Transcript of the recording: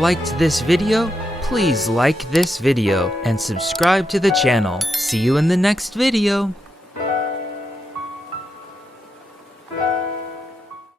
liked this video, please like this video and subscribe to the channel. See you in the next video.